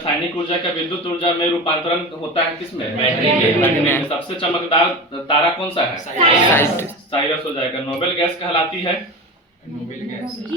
रासायनिक ऊर्जा का विद्युत ऊर्जा में रूपांतरण होता है किसमें? बैटरी में। सबसे चमकदार तारा कौन सा है? साइरस हो जाएगा। नोबेल गैस कहलाती है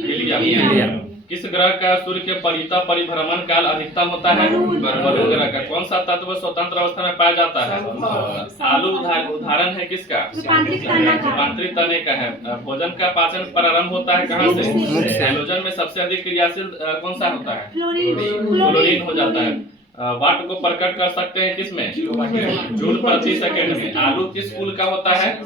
हीलियम। किस ग्रह का सूर्य के परिभ्रमण काल अधिकतम होता है? वरुण ग्रह का। कौन सा तत्व स्वतंत्र अवस्था में पाया जाता है? आलू उदाहरण है किसका? रूपांतरित तने का है। भोजन का पाचन प्रारंभ होता है कहाँ से? हैलोजन में सबसे अधिक क्रियाशील कौन सा होता है? क्लोरीन हो जाता है। वाट को प्रकट कर सकते हैं किसमें? जूल प्रति सेकंड में। आलू किस कुल का होता है?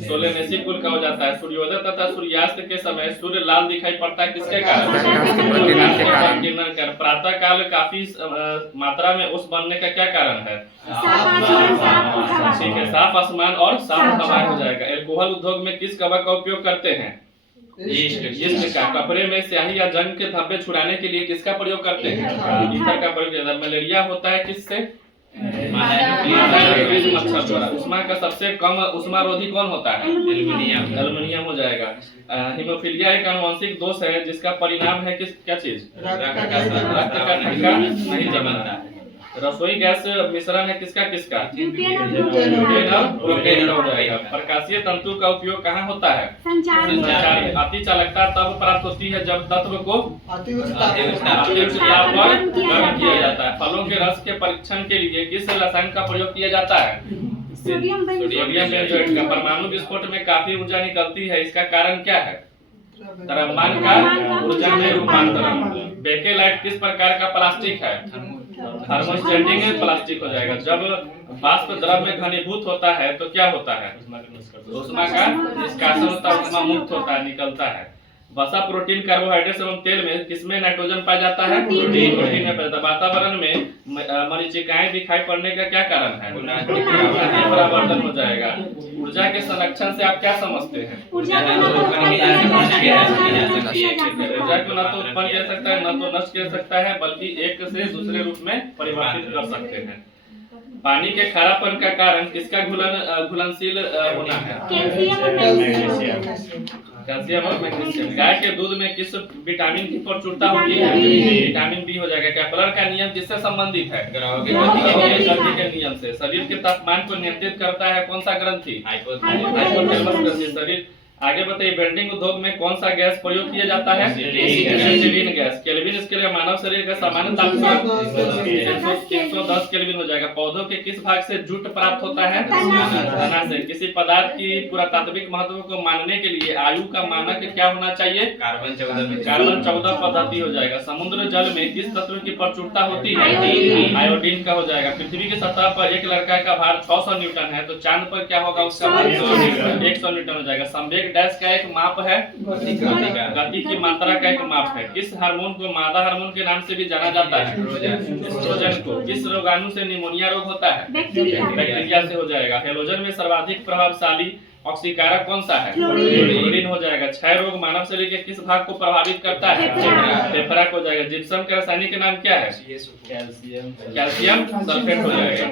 सोलेनेसी कुल का हो जाता है। सूर्योदय तथा सूर्यास्त के समय सूर्य लाल दिखाई पड़ता है किसके कारण? प्रातः काल काफी मात्रा में उस बनने का क्या कारण है? ठीक है, साफ आसमान और साफ हवा हो जाएगा। एल्कोहल उद्योग में किस कवक का उपयोग करते हैं? यीस्ट का। कपड़े में स्याही या जंग के धब्बे छुड़ाने के लिए किसका प्रयोग करते हैं? ईथर का प्रयोग किया जाता है। मलेरिया होता है किससे? मच्छर द्वारा। उष्मा का सबसे कम उष्मारोधी कौन होता है? एल्युमिनियम हो जाएगा। हीमोफीलिया एक आनुवंशिक दोष है जिसका परिणाम है क्या चीज? रक्त का ढीका नहीं जमता है। रसोई गैस मिश्रण है किसका? प्रोपेन हो जाएगा। प्रकाशीय तंतु का उपयोग कहाँ होता है? संचार में। अति चालकता तब प्राप्त होती है जब तत्व को अति उच्च ताप पर गर्म किया जाता है। फलों के रस के परीक्षण के लिए किस रसायन का प्रयोग किया जाता है? सोडियम बेंजोएट का। परमाणु विस्फोट में काफी ऊर्जा निकलती है, इसका कारण क्या है? द्रव्यमान का ऊर्जा में रूपांतरण। बेकेलाइट किस प्रकार का प्लास्टिक है? थर्मोस्टेटिंग प्लास्टिक हो जाएगा। जब वाष्प द्रव में घनीभूत होता है तो क्या होता है? उष्मा का निष्कासन होता है, उष्मा मुक्त होता है, निकलता है। वसा, प्रोटीन, कार्बोहाइड्रेट एवं तेल में किसमें नाइट्रोजन पाया जाता है? प्रोटीन में पाया जाता है। वातावरण में मरीचिकाएं दिखाई पड़ने का क्या कारण है? परावर्तन हो जाएगा। ऊर्जा के संरक्षण से आप क्या समझते हैं? ऊर्जा को न तो उत्पन्न किया सकता है, न तो नष्ट किया सकता है, बल्कि एक से दूसरे रूप में परिवर्तित कर सकते हैं। पानी के खारापन का कारण किसका घुलनशील होना है? कैल्शियम और मैग्नीशियम। गाय के दूध में किस विटामिन की प्रचुरता होती है? विटामिन बी हो जाएगा। केपलर का नियम किससे संबंधित है? गति के नियम से। शरीर के तापमान को नियंत्रित करता है कौन सा ग्रंथि? हाइपोथैलेमस ग्रंथि। शरीर आगे बताइए, वेल्डिंग उद्योग में कौन सा गैस प्रयोग किया जाता है? Acetylene gas. केल्विन स्केल का मानव शरीर का सामान्य तापमान 310 केल्विन हो जाएगा। पौधों के किस भाग से जूट प्राप्त होता है? तना से। किसी पदार्थ की पुरातात्विक महत्व को मानने के लिए आयु का मानक क्या होना चाहिए? कार्बन 14 पद्धति हो जाएगा। समुद्र जल में किस तत्व की प्रचुरता होती है? आयोडीन का हो जाएगा। पृथ्वी की सतह पर एक लड़का का भार 600 न्यूटन है तो चांद पर क्या होगा? उसका भार 100 न्यूटन हो जाएगा। संवेग डैश का एक माप है? गति की मात्रा का एक माप है। किस हार्मोन को मादा हार्मोन के नाम से भी जाना जाता है? एस्ट्रोजन को। किस रोगाणु से निमोनिया रोग होता है? बैक्टीरिया से हो जाएगा। हैलोजन में सर्वाधिक प्रभावशाली ऑक्सीकारक कौन सा है? क्लोरीन हो जाएगा। क्षय रोग मानव शरीर के किस भाग को प्रभावित करता है? फेफड़ा को हो जाएगा। जिप्सम के रासायनिक नाम क्या है? कैल्शियम सल्फेट हो जाएगा।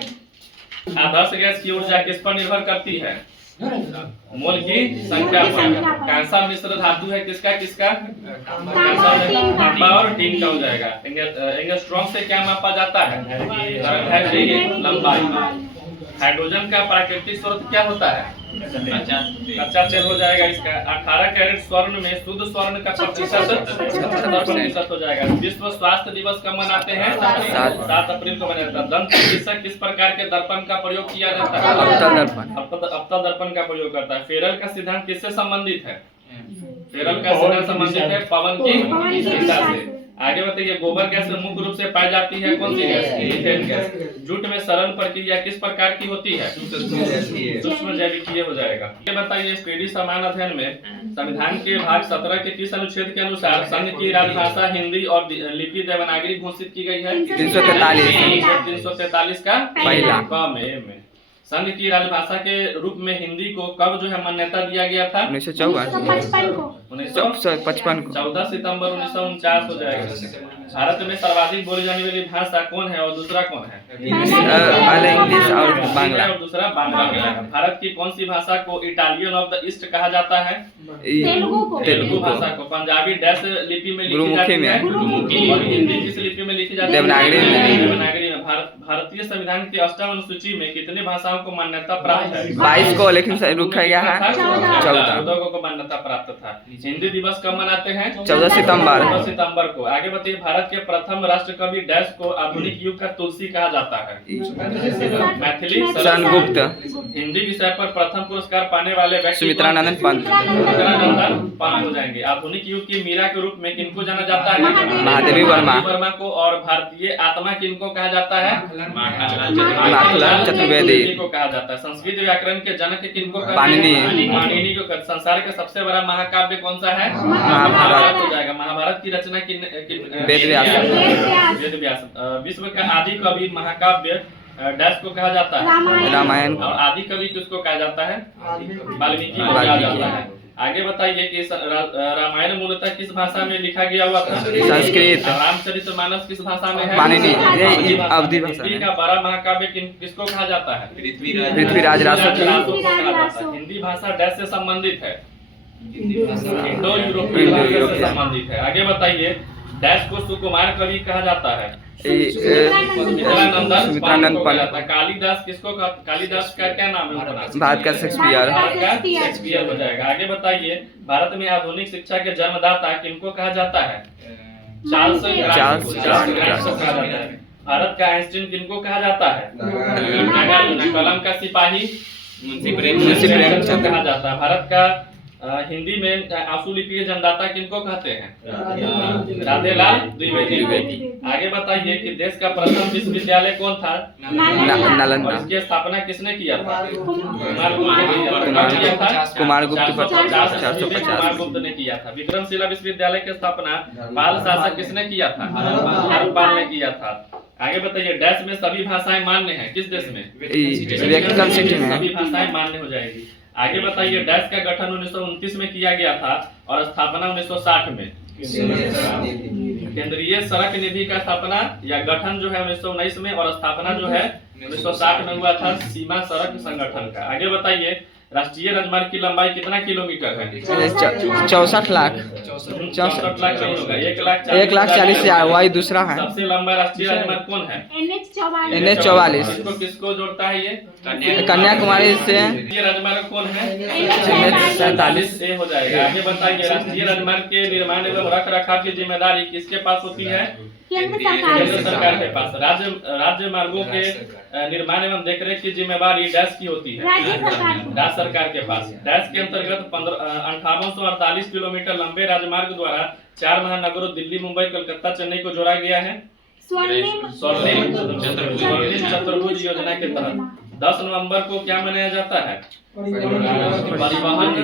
आदर्श गैस की ऊर्जा किस पर निर्भर करती है? मोल की संख्या पर। कांसा मिश्र धातु है किसका? तांबा और टीन का हो जाएगा। एंगस्ट्रॉम से क्या मापा जाता है? लंबाई। हाइड्रोजन का प्राकृतिक स्रोत क्या होता है? कच्चा तेल हो जाएगा इसका। 18 कैरेट स्वर्ण में शुद्ध स्वर्ण का प्रतिशत हो जाएगा। विश्व स्वास्थ्य दिवस कब मनाते हैं? 7 अप्रैल को मनाया जाता है। दंत चिकित्सक किस प्रकार के दर्पण का प्रयोग किया जाता है? अवतल दर्पण का प्रयोग करता है। फेरल का सिद्धांत किससे संबंधित है? फेरल का सिद्धांत संबंधित है पवन की दिशा से। आगे बताइए, गोबर गैस मुख्य रूप से पाई जाती है कौन सी गैस? Methane gas. जूट में सड़न प्रक्रिया किस प्रकार की होती है? सूक्ष्म जैविकीय हो जाएगा। ये बताइए, स्पीडी समान अध्ययन में संविधान के भाग 17 के किस अनुच्छेद के अनुसार संघ की राजभाषा हिंदी और लिपि देवनागरी घोषित की गई है? 343 का पहला में। संघ की राजभाषा के रूप में हिंदी को कब जो है मान्यता दिया गया था? 1954 को 1955 को 14 सितंबर 1949 हो जाएगा। भारत में सर्वाधिक बोली जाने वाली भाषा कौन है और दूसरा कौन है? पहले इंग्लिश और बांग्ला। और दूसरा बांग्ला है। भारत की कौन सी भाषा को इटालियन ऑफ द ईस्ट कहा जाता है? तेलुगु भाषा को। पंजाबी डैश लिपि में लिखी जाती है, और हिंदी किस लिपि में लिखी जाती है? देवनागरी में। भारतीय संविधान की अष्टम अनुसूची में कितने भाषाओं को मान्यता प्राप्त है? 22 को, लेकिन रुका गया है 14 को मान्यता प्राप्त था। हिंदी दिवस कब मनाते हैं? 14 सितंबर को। आगे बताइए, भारत के प्रथम राष्ट्र कवि डैश को आधुनिक युग का तुलसी कहा जाता है? मैथिली शरण गुप्त। हिंदी विषय पर प्रथम पुरस्कार पाने वाले व्यक्ति सुमित्रानंदन पंत हो जाएंगे। आधुनिक युग की मीरा के रूप में किनको जाना जाता है? महादेवी वर्मा को। और भारतीय आत्मा किनको कहा जाता है? माखनलाल चतुर्वेदी को कहा जाता है। संस्कृत व्याकरण के जनक किनको कहते हैं? पाणिनि को। संसार का सबसे बड़ा महाकाव्य कौन सा है? महाभारत हो जाएगा। महाभारत की रचना वेदव्यास। विश्व का आदि कवि महाकाव्य डैश को कहा जाता है? रामायण। और आदि कवि किसको कहा जाता है? वाल्मीकि को कहा जाता है। आगे बताइए कि रामायण मूलतः किस भाषा में लिखा गया हुआ था? संस्कृत। रामचरितमानस किस भाषा में है? पाणिनि। अवधी भाषा हिंदी का बड़ा महाकाव्य किसको कहा जाता है? पृथ्वीराज रासो। हिंदी भाषा डैश से संबंधित है? इंडो यूरोपीय भाषा से संबंधित है। आगे बताइए, डैश को सुकुमार कवि कहा जाता है? सुमित्रानंद पंत। कालिदास किसको? कालिदास का क्या नाम है? भारत का शेक्सपियर हो जाएगा। आगे बताइए, भारत में आधुनिक शिक्षा के जन्मदाता किनको कहा जाता है? चार्ल्स कहा जाता है। भारत का आइंस्टीन किनको कहा जाता है? कलम का सिपाही मुंशी प्रेमचंद कहा जाता है। भारत का हिंदी में आंसू लिपि के जन्मदाता किनको कहते हैं? राधेलाल द्विवेदी। आगे बताइए कि देश का प्रथम विश्वविद्यालय कौन था? नालंदा। और इसकी स्थापना किसने किया था? कुमार गुप्त ने किया था। विक्रमशिला विश्वविद्यालय की स्थापना पाल शासक किसने किया था? धर्मपाल ने किया था। आगे बताइए, डैश में सभी भाषाएं मान्य हैं? किस देश में? सभी भाषाएं मान्य हो जाएगी। आगे बताइए, डैश का गठन 1929 में किया गया था और स्थापना 1960 में। केंद्रीय सड़क निधि का स्थापना या गठन जो है 1919 में, और स्थापना जो है 1960 में हुआ था सीमा सड़क संगठन का। आगे बताइए, राष्ट्रीय राजमार्ग की लंबाई कितना किलोमीटर है? 64 लाख। 64 लाख नहीं होगा, 1,40,000। वही दूसरा है। सबसे लंबा राष्ट्रीय राजमार्ग कौन है? NH-44। किसको जोड़ता है ये? कन्याकुमारी से। राजमार्ग कौन है? NH-47 हो जाएगा। आगे बताइए, राष्ट्रीय राजमार्ग के निर्माण एवं रख रखाव की जिम्मेदारी किसके पास होती है? केंद्र सरकार के पास। राज्य मार्गों के निर्माण एवं देखरेख की जिम्मेदारी डैश की होती है? राज्य सरकार के पास। डैश के अंतर्गत 5848 किलोमीटर लंबे राजमार्ग द्वारा 4 महानगरों दिल्ली, मुंबई, कलकत्ता, चेन्नई को जोड़ा गया है। स्वर्णिम चतुर्भुज योजना के तहत 10 नवंबर को क्या मनाया जाता है? परिवहन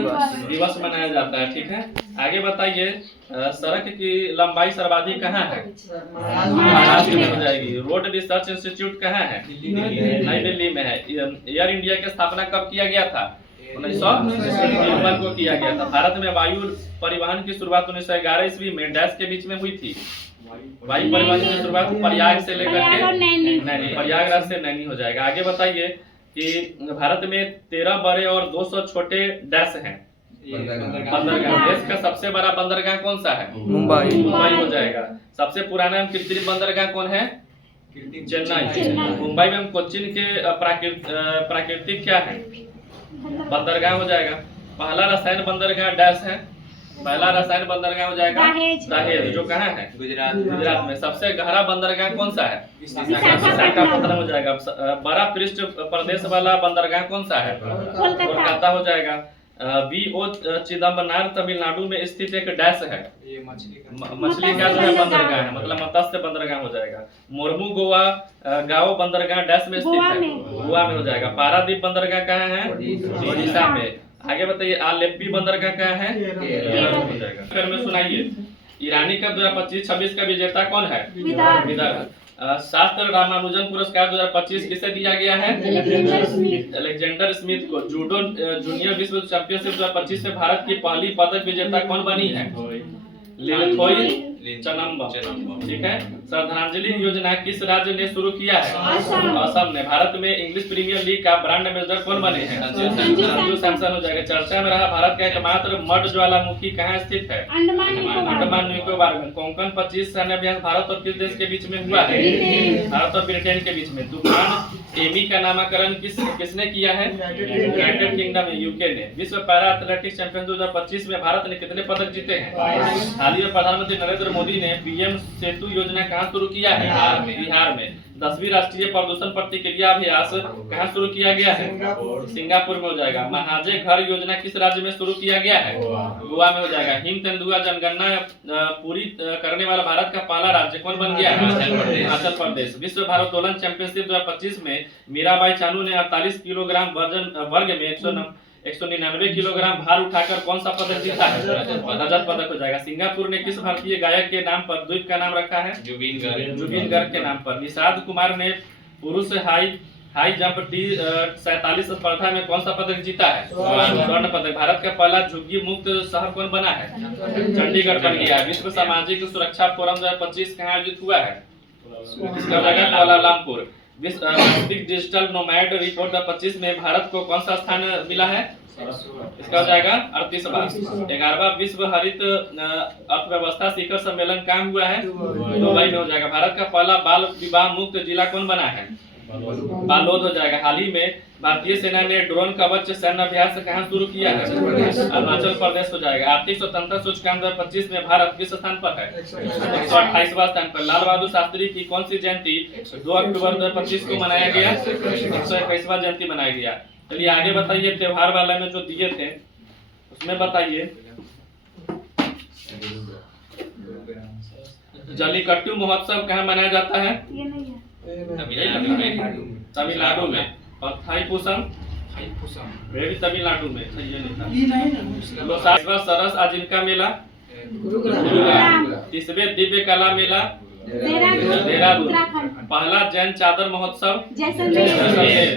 दिवस मनाया जाता है। ठीक है। आगे बताइए, सड़क की लंबाई सर्वाधिक कहाँ है? महाराष्ट्र में हो जाएगी। रोड रिसर्च इंस्टीट्यूट कहाँ है? नई दिल्ली में है। एयर इंडिया की स्थापना कब किया गया था? 1953 को किया गया था। भारत में वायु परिवहन की शुरुआत 1911 ईस्वी में डैश के बीच में हुई थी। वायु परिवहन की शुरुआत प्रयाग से लेकर के नैनी, प्रयागराज से नैनी हो जाएगा। आगे बताइए कि भारत में 13 बड़े और 200 छोटे डैश हैं बंदरगाह। देश का सबसे बड़ा बंदरगाह कौन सा है? मुंबई हो जाएगा। सबसे पुराना कृत्रिम बंदरगाह कौन है? चेन्नई। मुंबई में कोच्चिन के प्राकृतिक क्या है? बंदरगाह हो जाएगा। पहला रसायन बंदरगाह डैश है? पहला रसायन बंदरगाह हो जाएगा दहेज, जो कहाँ है? गुजरात में। सबसे गहरा बंदरगाह कौन सा है? विशाखापट्टनम हो जाएगा। बड़ा पृष्ठ प्रदेश वाला बंदरगाह कौन सा है? कोलकाता हो जाएगा। V.O. चिदम्बरनार तमिलनाडु में स्थित एक डैश है? मछली का जो है बंदरगाह है, मतलब मत्स्य बंदरगाह हो जाएगा। मोरमू गोवा गांव बंदरगाह डैश में स्थित है? गोवा में हो जाएगा। पारादीप बंदरगाह कहाँ है? ओडिशा में। आगे बताइए, आलेप्पी बंदरगाह कहाँ है? हो जाएगा। फिर में सुनाइए, ईरानी कप 2025-26 का विजेता कौन है? विदर्भ। शास्त्र रामानुजन पुरस्कार 2025 किसे दिया गया है? अलेक्जेंडर स्मिथ को। जूडो जूनियर विश्व चैंपियनशिप 2025 में भारत की पहली पदक विजेता कौन बनी है? लिलिथोई चनम्बम। ठीक है। श्रद्धांजलि योजना किस राज्य ने शुरू किया है? असम ने। भारत में इंग्लिश प्रीमियर लीग का ब्रांड एम्बेसडर कौन बने हैं? संजू सैमसन हो जाएगा। चर्चा में रहा भारत का एकमात्र मड ज्वालामुखी कहाँ स्थित है? अंडमान निकोबार में। कोंकण 25 सैन्याभ्यास भारत और किस देश के बीच में हुआ है? भारत और ब्रिटेन के बीच में। तूफान एमी का नामकरण किसने किया है? यूनाइटेड किंगडम यूके ने। विश्व पैरा एथलेटिक्स चैंपियन 2025 में भारत ने कितने पदक जीते हैं? हाल ही में प्रधानमंत्री नरेंद्र मोदी ने पीएम सेतु योजना कहाँ शुरू किया है? बिहार में। 10वीं राष्ट्रीय प्रदूषण प्रतिक्रिया अभ्यास कहाँ शुरू किया गया है? सिंगापुर में हो जाएगा। महाजे घर योजना किस राज्य में शुरू किया गया है? गोवा में हो जाएगा। हिम तेंदुआ जनगणना पूरी करने वाला भारत का पहला राज्य कौन बन गया है? हिमाचल प्रदेश। विश्व भारोत्तोलन चैंपियनशिप 2025 में मीराबाई चानू ने 48 किलोग्राम वर्ग में 199 किलोग्राम भार उठाकर कौन सा पदक जीता है? रजत पदक हो जाएगा। सिंगापुर ने किस भारतीय गायक के नाम पर द्वीप का नाम रखा है? जुबिन गर्ग के नाम पर। निषाद कुमार ने पुरुष हाई जंप T47 स्पर्धा में कौन सा पदक जीता है? स्वर्ण पदक। भारत का पहला झुग्गी मुक्त शहर कौन बना है? चंडीगढ़ बन गया। विश्व सामाजिक सुरक्षा फोरम 2025 कहाँ आयोजित हुआ है? इसका जगह कुआलालंपुर। वैश्विक डिजिटल नोमैड रिपोर्ट 2025 में भारत को कौन सा स्थान मिला है? इसका हो जाएगा 38वां। 11वां विश्व हरित अर्थव्यवस्था शिखर सम्मेलन कहाँ हुआ है? दुबई में हो जाएगा। भारत का पहला बाल विवाह मुक्त जिला कौन बना है? बालोद हो जाएगा। हाल ही में भारतीय सेना ने ड्रोन कवच सैन्य अभ्यास कहाँ शुरू किया है? अरुणाचल प्रदेश हो जाएगा। आर्थिक स्वतंत्रता सूचकांक 2025 में भारत किस स्थान पर है? 128वां स्थान पर। लाल बहादुर शास्त्री की कौन सी जयंती 2 अक्टूबर 2025 को मनाया गया? 121वां जयंती मनाया गया। चलिए आगे बताइए, त्योहार वाले में जो दिए थे उसमें बताइए। जल्लीकट्टू महोत्सव कहाँ मनाया जाता है? तमिलनाडु में। और थाईपुसम भी तमिलनाडु में। सरस आजीविका मेला गुरुग्राम। 30वें दिव्य कला मेला देहरादून। पहला जैन चादर महोत्सव जैसलमेर।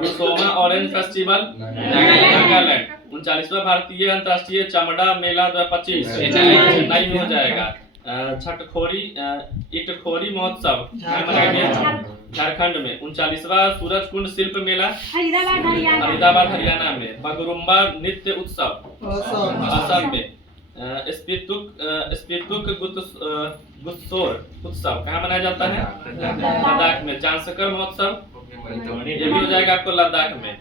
Rusoma orange festival Nagaland. 39वां भारतीय अंतर्राष्ट्रीय चमड़ा मेला 2025 चेन्नई में हो जाएगा। इटखोरी महोत्सव मनाया गया झारखंड में। 39वां सूरज कुंड शिल्प मेला फरीदाबाद हरियाणा में। बगरुम्बा नृत्य उत्सव असम में। स्पितुक गुत्सोर उत्सव कहाँ मनाया जाता है? लद्दाख में। चांसकर महोत्सव ये भी हो जाएगा आपको लद्दाख में।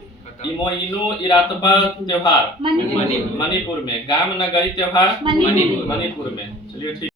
इमोइनु इरातबा त्योहार मणिपुर में। गाम नगरी त्योहार मणिपुर में। चलिए ठीक।